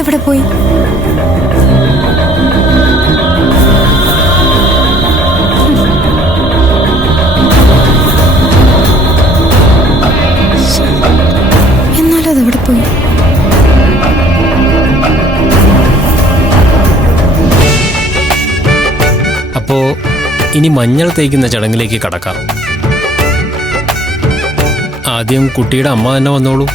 എവിടെ പോയി? എന്നാലും അതെവിടെ പോയി? അപ്പോ ഇനി മഞ്ഞൾ തേക്കുന്ന ചടങ്ങിലേക്ക് കടക്കാം. ആദ്യം കുട്ടിയുടെ അമ്മ തന്നെ വന്നോളൂ.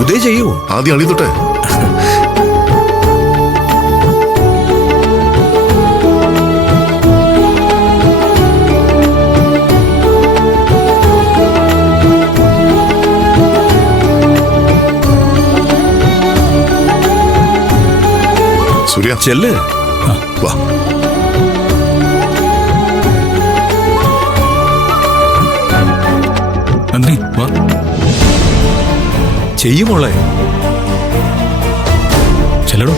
ഉദയ ചെയ്യൂ, ആദ്യം അളി തൊട്ടെ. സൂര്യ ചെല്ല്. വാ. നന്ദി വാ. ചെയ്യുമോളെ. ചെല്ലടോ.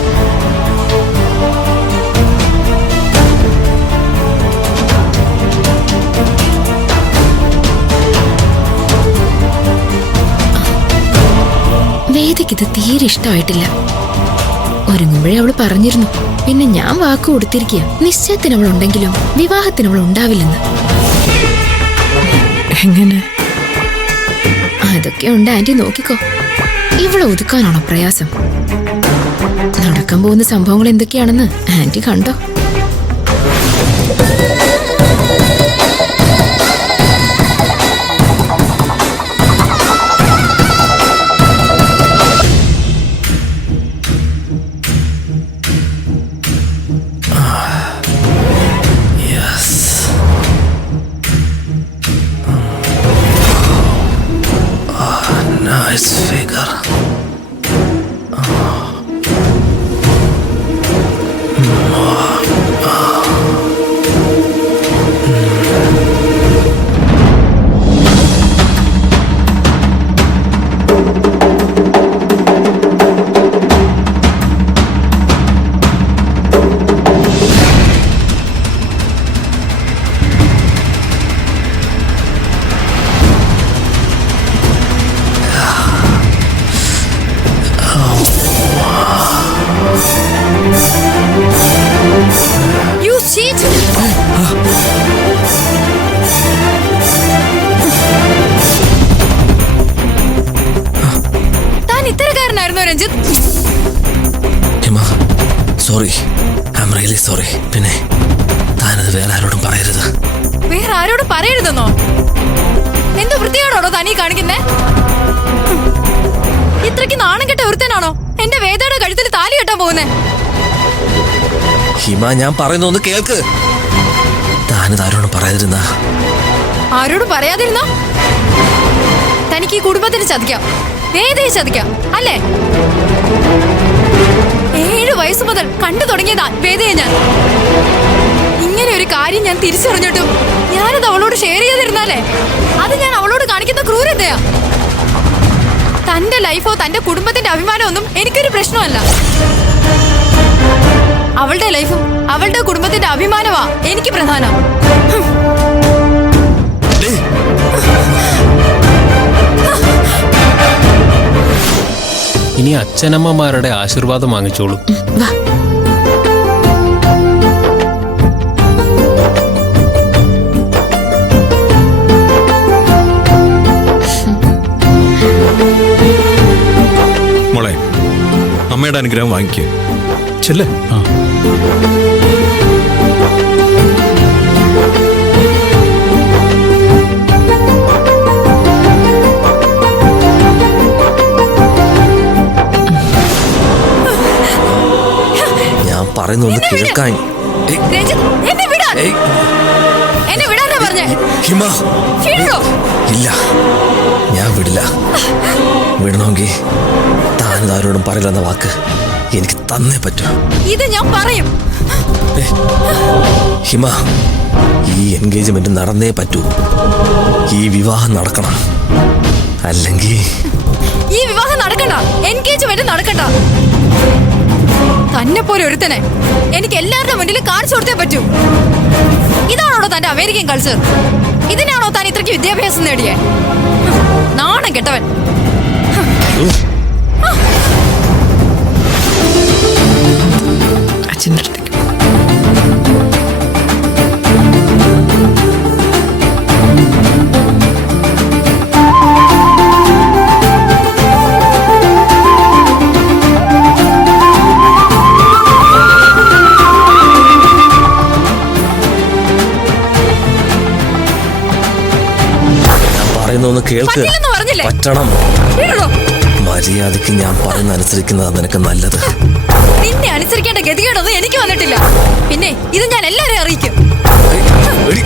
വേദിക്കിത് തീരെ ഇഷ്ടമായിട്ടില്ല. ഒരുങ്ങുമ്പോഴേ അവള് പറഞ്ഞിരുന്നു. പിന്നെ ഞാൻ വാക്ക് കൊടുത്തിരിക്കുക, നിശ്ചയത്തിന് അവൾ ഉണ്ടെങ്കിലും വിവാഹത്തിന് അവൾ ഉണ്ടാവില്ലെന്ന്. എങ്ങനെ? അതൊക്കെ ഉണ്ട് ആന്റി, നോക്കിക്കോ. ഇവളെ ഒതുക്കാനാണോ പ്രയാസം? നടക്കാൻ പോകുന്ന സംഭവങ്ങൾ എന്തൊക്കെയാണെന്ന് ആന്റി കണ്ടോ? Nice figure. താൻ ഇത്തരക്കാരനായിരുന്നോ Ranjith? Sorry, I am really sorry. പിന്നെ താനത് വേറെ ആരോടും പറയരുത്. വേറെ ആരോടും പറയരുതെന്നോ? എന്ത് വൃത്തിയാണോടോ താനീ കാണിക്കുന്നേ? ഇത്രയ്ക്ക് നാണം കെട്ട ഒരുത്തനാണോ എന്റെ വേദയുടെ കഴുത്തിൽ താലി കെട്ടാൻ പോകുന്നേ? ഹിമ, ഞാൻ പറയുന്നൊന്ന് കേൾക്ക്. താനത് ആരോടും പറയാതിരുന്ന. ആരോടും പറയാതിരുന്നോ? എനിക്ക് ഈ കുടുംബത്തിന് ചതിക്കാം, വേദയെ ചതിക്കാം, അല്ലേ? 7 വയസ്സ് മുതൽ കണ്ടു തുടങ്ങിയതാ വേദയെ ഞാൻ. ഇങ്ങനെ ഒരു കാര്യം ഞാൻ തിരിച്ചറിഞ്ഞിട്ടും ഞാനത് അവളോട് ഷെയർ ചെയ്തിരുന്നാലേ അത് ഞാൻ അവളോട് കാണിക്കുന്ന ക്രൂരതയാ. തന്റെ ലൈഫോ തന്റെ കുടുംബത്തിന്റെ അഭിമാനമോ ഒന്നും എനിക്കൊരു പ്രശ്നമല്ല. അവളുടെ ലൈഫും അവളുടെ കുടുംബത്തിന്റെ അഭിമാനമാ എനിക്ക് പ്രധാനം. ഇനി അച്ഛനമ്മമാരുടെ ആശീർവാദം വാങ്ങിച്ചോളൂ. വാ. മോളെ, അമ്മയുടെ അനുഗ്രഹം വാങ്ങിക്കുക. ചെല്ലേ. ആ ഞാൻ പറയുന്നൊന്ന് കേൾക്കാൻ. രഞ്ജിത്ത്, എന്നെ വിടാൻ. ഏയ്, എന്നെ വിടാനാ പറഞ്ഞേ. ഹിമ. വിടോ? ഇല്ല, ഞാൻ വിടില്ല. വിടണമെങ്കിൽ താനിതാരോടും പറയില്ലെന്ന വാക്ക് എനിക്ക് തന്നേ പറ്റൂ. ഇത് ഞാൻ പറയും. ഹിമ, ഈ എൻഗേജ്മെന്റ് നടന്നേ പറ്റൂ. ഈ വിവാഹം നടക്കണം. അല്ലെങ്കിൽ ഈ വിവാഹം നടക്കണ്ട, എൻഗേജ്മെന്റ് നടക്കണ്ട. തന്നെ പോലെ ഒരുത്തനെ എനിക്ക് എല്ലാവരുടെ മുന്നിൽ കാണിച്ചു കൊടുത്തേ പറ്റൂ. ഇതാണോ തന്റെ അമേരിക്കൻ കൾച്ചർ? ഇതിനാണോ താൻ ഇത്രയ്ക്ക് വിദ്യാഭ്യാസം നേടിയേ? നാണം കെട്ടവൻ. അച്ഛൻ്റെ അടുത്തേക്ക്. പറയുന്നൊന്ന് കേൾക്ക്. പറ്റില്ലെന്ന് പറഞ്ഞില്ലേ? പറ്റണം. വിടോ? മര്യാദക്ക് ഞാൻ പറയുന്ന അനുസരിക്കുന്നതാ നിനക്ക് നല്ലത്. നിന്നെ അനുസരിക്കേണ്ട ഗതികേടൊന്നും എനിക്ക് വന്നിട്ടില്ല. പിന്നെ ഇത് ഞാൻ എല്ലാവരെയും അറിയിക്കും. ഏയ്, എടി.